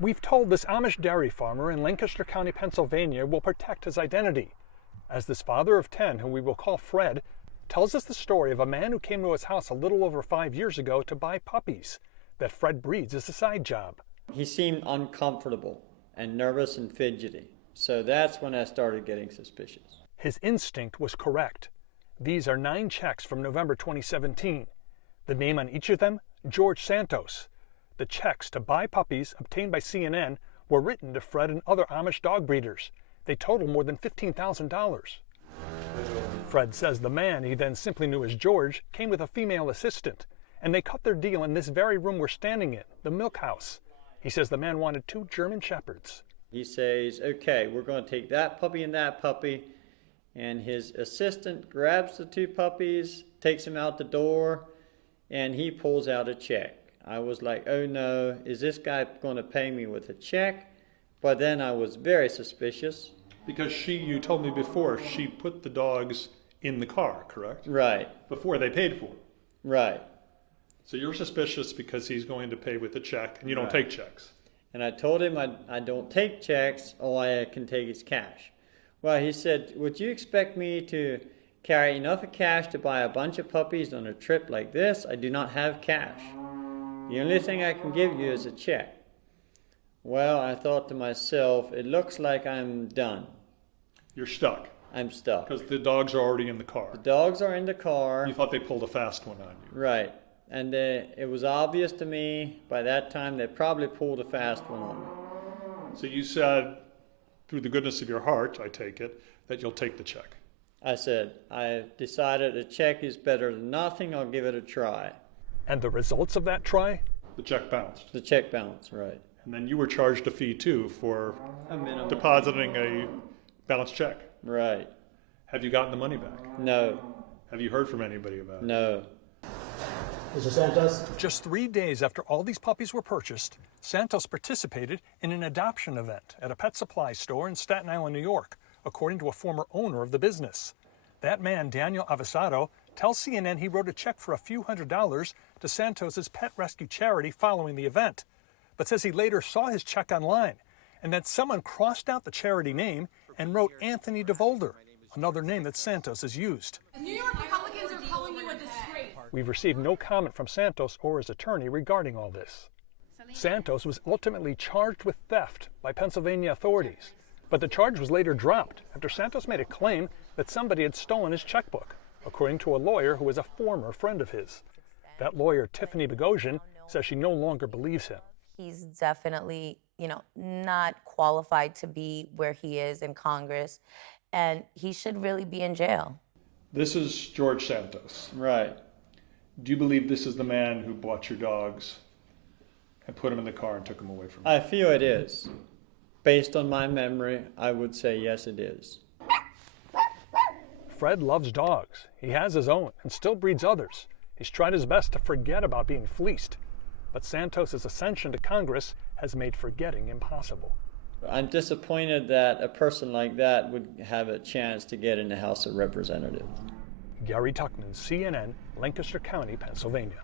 We've told this Amish dairy farmer in Lancaster County, Pennsylvania will protect his identity, as this father of 10, who we will call Fred, tells us the story of a man who came to his house a little over 5 years ago to buy puppies that Fred breeds as a side job. He seemed uncomfortable and nervous and fidgety, so that's when I started getting suspicious. His instinct was correct. These are 9 checks from November 2017. The name on each of them, George Santos. The checks to buy puppies obtained by CNN were written to Fred and other Amish dog breeders. They total more than $15,000. Fred says the man he then simply knew as George came with a female assistant, and they cut their deal in this very room we're standing in, the milk house. He says the man wanted 2 German Shepherds. He says, okay, we're going to take that puppy and that puppy, and his assistant grabs the 2 puppies, takes them out the door, and he pulls out a check. I was like, oh no, is this guy going to pay me with a check? But then I was very suspicious. Because you told me before, she put the dogs in the car, correct? Right. Before they paid for it. Right. So you're suspicious because he's going to pay with a check, and you don't take checks. And I told him I don't take checks, all I can take is cash. Well, he said, would you expect me to carry enough of cash to buy a bunch of puppies on a trip like this? I do not have cash. The only thing I can give you is a check. Well, I thought to myself, it looks like I'm done. You're stuck. I'm stuck. Because the dogs are already in the car. The dogs are in the car. You thought they pulled a fast one on you. Right. And it was obvious to me by that time they probably pulled a fast one on me. So you said, through the goodness of your heart, I take it, that you'll take the check. I said, I decided a check is better than nothing. I'll give it a try. And the results of that try? The check bounced. The check bounced, right. And then you were charged a fee, too, for depositing a balanced check. Right. Have you gotten the money back? No. Have you heard from anybody about it? No. Mr. Santos? Just 3 days after all these puppies were purchased, Santos participated in an adoption event at a pet supply store in Staten Island, New York, according to a former owner of the business. That man, Daniel Avesado, tells CNN he wrote a check for a few $100s to Santos's pet rescue charity following the event, but says he later saw his check online and that someone crossed out the charity name and wrote Anthony DeVolder, another name that Santos has used. New York Republicans are calling you a disgrace. We've received no comment from Santos or his attorney regarding all this. Santos was ultimately charged with theft by Pennsylvania authorities, but the charge was later dropped after Santos made a claim that somebody had stolen his checkbook, according to a lawyer who is a former friend of his. That lawyer, Tiffany Bogosian, says she no longer believes him. He's definitely, not qualified to be where he is in Congress, and he should really be in jail. This is George Santos. Right. Do you believe this is the man who bought your dogs and put them in the car and took them away from you? I feel it is. Based on my memory, I would say yes, it is. Fred loves dogs. He has his own and still breeds others. He's tried his best to forget about being fleeced, but Santos's ascension to Congress has made forgetting impossible. I'm disappointed that a person like that would have a chance to get in the House of Representatives. Gary Tuckman, CNN, Lancaster County, Pennsylvania.